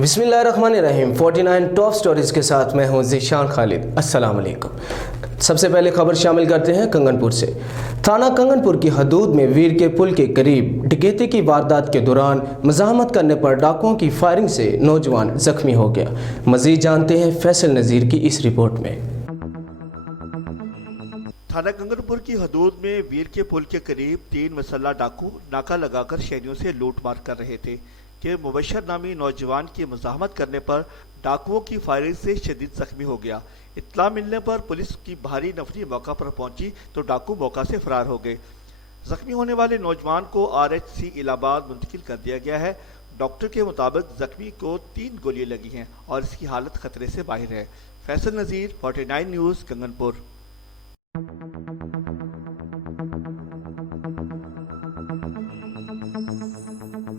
बिस्मिल्लाहिर्रहमानिर्रहीम 49 top stories के साथ मैं हूं ज़ीशान खालिद। अस्सलाम वालेकुम। सबसे पहले खबर शामिल करते हैं कंगनपुर से। थाना कंगनपुर की हदूद में वीर के पुल के करीब डकैती की वारदात के दौरान मज़ाहमत करने पर डाकुओं की फायरिंग से नौजवान जख्मी हो गया। मज़ीद जानते हैं फैसल नज़ीर की इस रिपोर्ट में। थाना कंगनपुर की हदूद में वीर के पुल के करीब 3 मसल्ला डाकू नाका लगाकर शहरियों से लूटमार कर रहे थे कि मुबशर नामी नौजवान की मज़ाहमत करने पर डाकुओं की फायरिंग से शदीद जख्मी हो गया। इत्तला मिलने पर पुलिस की भारी नफरी मौका पर पहुंची तो डाकू मौका से फरार हो गए। जख्मी होने वाले नौजवान को RHC इलाहाबाद मुंतकिल कर दिया गया है। डॉक्टर के मुताबिक जख्मी को 3 गोलियां लगी हैं और इसकी हालत खतरे से बाहर है। फैसल नज़ीर, 49 न्यूज़, कंगनपुर।